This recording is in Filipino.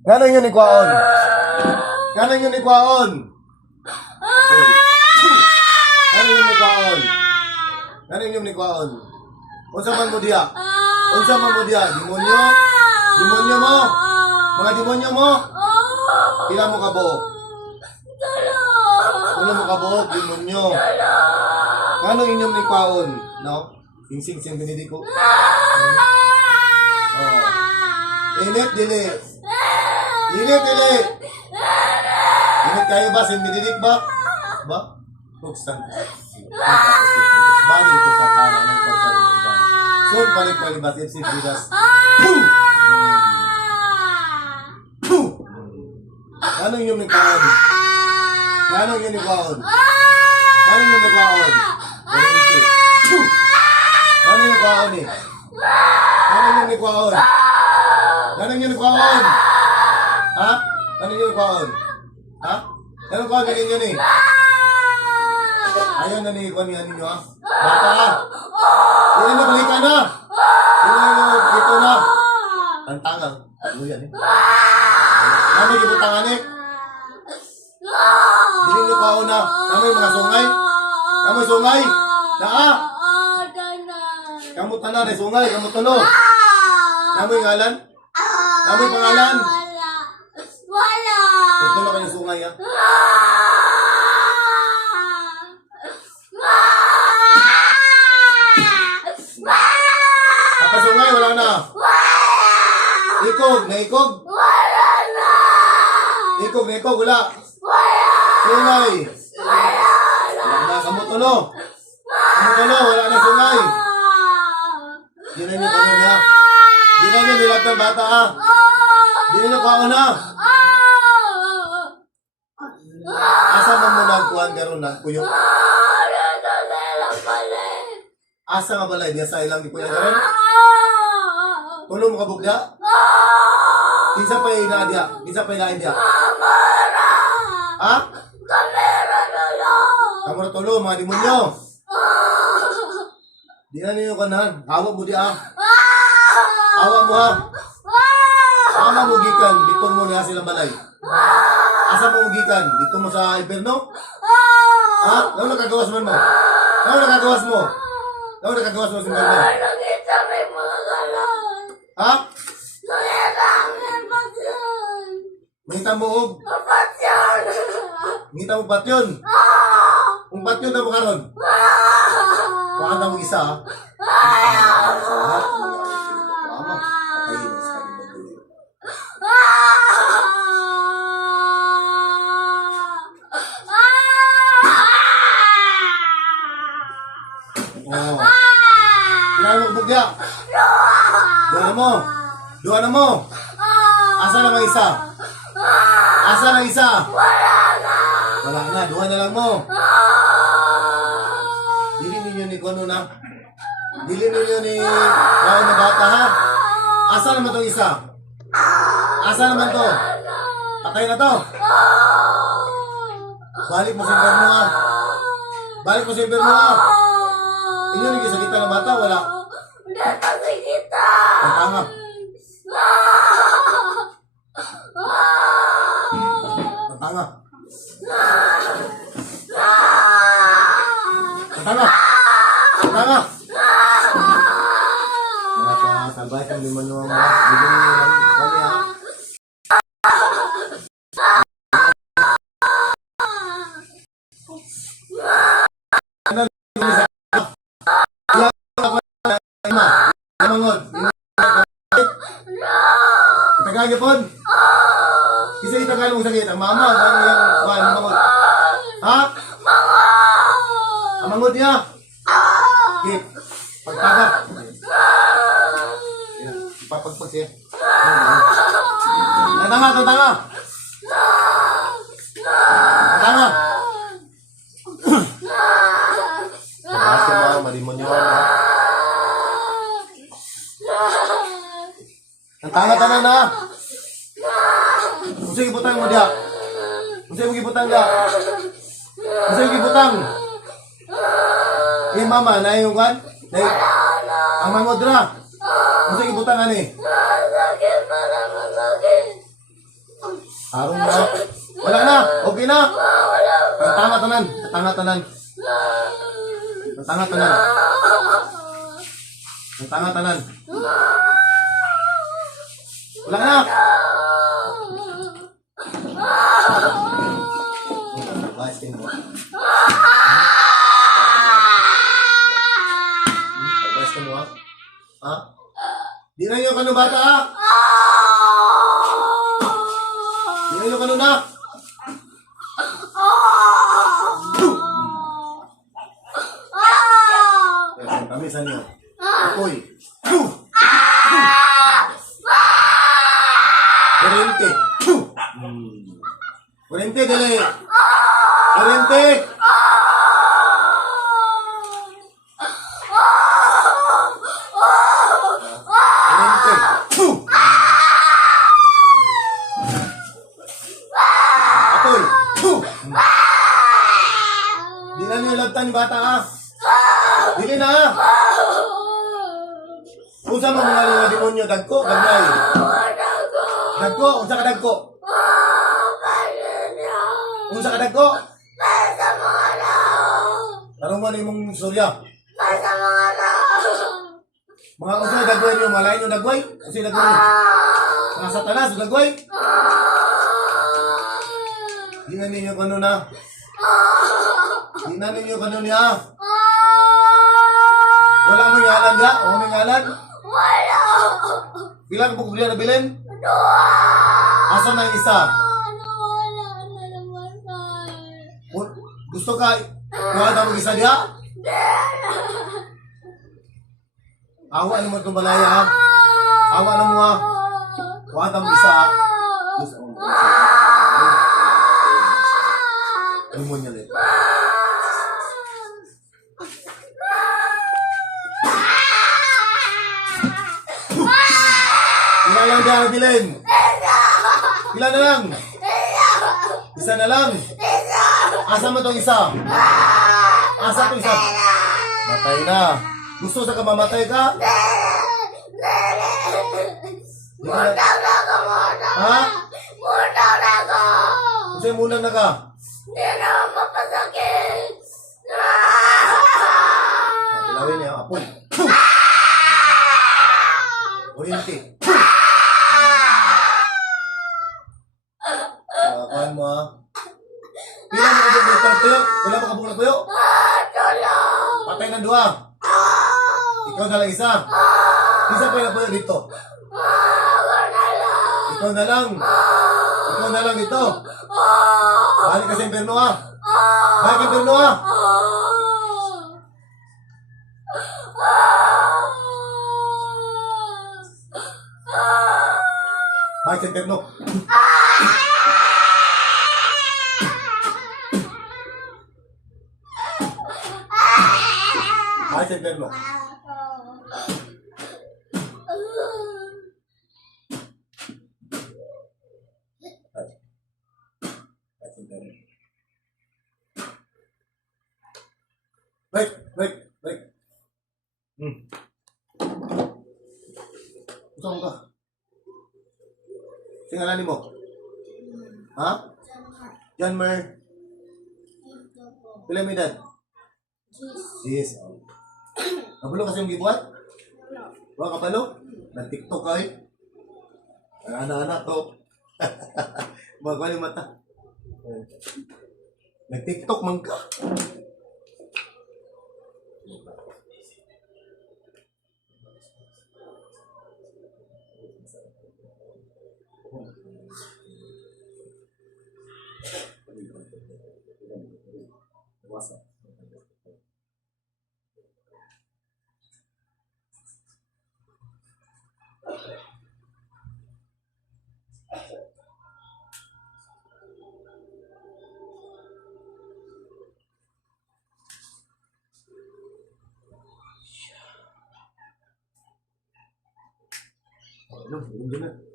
Ngano yun ni Kwaon? Ngano yun ni Kwaon? Ngano yun ni Kwaon? Ngano yun ni Kwaon? Unsa man mo diya? Unsa man mo diya? Demonyo? Demonyo mo? Mga demonyo mo? Pila mo kabuok? Ulo mo kabuok, demonyo. Ngano inyong ni Kwaon? No? Sing-sing binili ko. Oh. Init, dili. Init, dili. Init kayo ba? Sindidilik ba? Ba? Buksan. Balik ko sa kanan ng pagkalimban. So, balik-palibas. It's it, Judas. Puh! Puh! Anong yung nagkaon? Anong yung nagkaon? Anong yung nagkaon? Puh! Anong yung nagkaon eh? Anong yung nagkaon? Anong yung nagkaon? Ha? Anong yung nagkaon? Ha? Anong kaon ninyo ni? Ayaw na ni Ikon yan ninyo ha? Bata ha? Hindi na balikan na! Hindi na dito na! Tantangang. Ano yan eh? Ano yung butangan eh? Hindi nyo kaon na. Kamoy mga sungay? Kamoy sungay? Naa? Kamot na na sungay? Kamot na no? Kamoy ngalan? Kamoy pangalan? Ito na kayo sungay ha? Sungay, wala na. Ikog, na ikog? Wala na. Ikog, na ikog, wala. Sungay. Wala na. Kamutulo. Kamutulo, wala na sungay. Di na nyo kano niya. Di na nyo nilat ng bata ha. Di na nyo kao na. Asa mo mo nagkuhan karon na, kuyo? Asa nga balay, diya sa ilang di kuya karon? Tulong mo kabugda? Kinsa pa yung ina diya? Kinsa pa yung ina diya? Ha? Kamera na lang! Kamera tulong, mga demonyo! Di na ninyo kanahan. Hawa mo diya. Hawa mo ha. Hawa mo gikan. Dipon mo niya silang balay. Asa mo gikan? Dito mo sa Iberno? Ha? Ano nakagawas man mo? Ano nakagawas mo? Ano nakagawas mo sa Iberno? Nakita may mga galon. Ha? Nakita may patyon. Mangita mo og? Patyon. Mangita mo patyon? Kung patyon na mo karon? Kuhaan na mo isa ha? Tama. Patayin sa kanyang dulo. Oh. Kailangan mo bugya. Doon na mo. Doon na mo. Asa na may isa? Asa na isa? Wala na. Doon na lang mo. Dili ninyo ni Kono na. Dili ninyo ni Raon na bata ha. Asa naman itong isa? Asa naman to? Patay na to. Balik mo sa inverno ha. Balik mo sa inverno ha. Inyo nagkisakita ng bata, wala. Nakasakita. Ang tanga. Ang tanga. Ang tanga. Ang tanga. Mga kasalbay kang liman yung mga bigyan nyo lang kami ha. Mangod. Tagalog po. Isa itagalog mong sakit. Ang mama, ano yung kuhan, mangod. Ha? Ang mangod niya. Kip. Pagtagap. Ipapagpag siya. Tatanga, tatanga. Tatanga. Kasi mga malimonyo ha. Ang tanga-tanga na. Kung sige butang mo diya. Kung sige gibutang diya. Kung sige gibutang. Eh mama, na yung kan? Ang mangod na. Kung sige butang ani. Harong mo. Wala na. Okay na. Ang tanga tanan. Ang tanga tanan. Ang tanga tanan. Ang tanga tanan. Wala na. Advice kayo mo. Advice ka mo ha? Ha? Di na yung kano bata ha? Di na yung kano na? Kami sa inyo. Apoy. Kurente. Kurente, dali. Kurente. Kurente. Apoy. Di na niyo lagtan ni bata ha? Dili na ha? Unsa mo mga demonyo dagko, gagay. Dagko, unsa ka dagko? Unsa ka dagko? Tarong man imong istorya. Mga unsa dagway niyo, malay niyo dagway? Unsa dagway? Mga satanas dagway? Di na ninyo kano na. Di na ninyo kano niya. Wala mo ngalan ga? O may ngalan? Bilang po kuya na bilin? Asa na yung isa? Gusto ka? Kuha na mag-isa diya? Awa naman itong balaya ha? Awa na mo ha? Kuha na mag-isa ha? Gusto mo mag-isa. Ano mo niya ulit? Ilan lang diya bilin? Ilan na lang? Isa na lang? Asa mo itong isa? Asa itong isa? Matay na. Gusto sa ka mamatay ka? Mutang na ako, mutang. Ha? Mutang na ako. Kasi muna na ka? Hindi na ako mapasakit. Kilawin niya, apoy. Oriente. Kuhaan mo ha? Pila mo kabuk na puyo? Wala mo kabuk na puyo? Tulong. Patay ng dua. Ikaw na lang isa. Isa pa na puyo dito. Ikaw na lang. Ikaw na lang dito. Balik ka sa impyerno ha? Balik ka sa impyerno ha? Balik sa impyerno. Balik sa impyerno. Break, break, break. Saan ka? Singalanin mo? Ha? John Mer. Pila may edad? Yes. Kabalo kasi yung gibuhat? Wala kabalo? Nag-tiktok ka eh. Anak-anak to. Magwali mata. Nag-tiktok man ka. Ano, hindi na.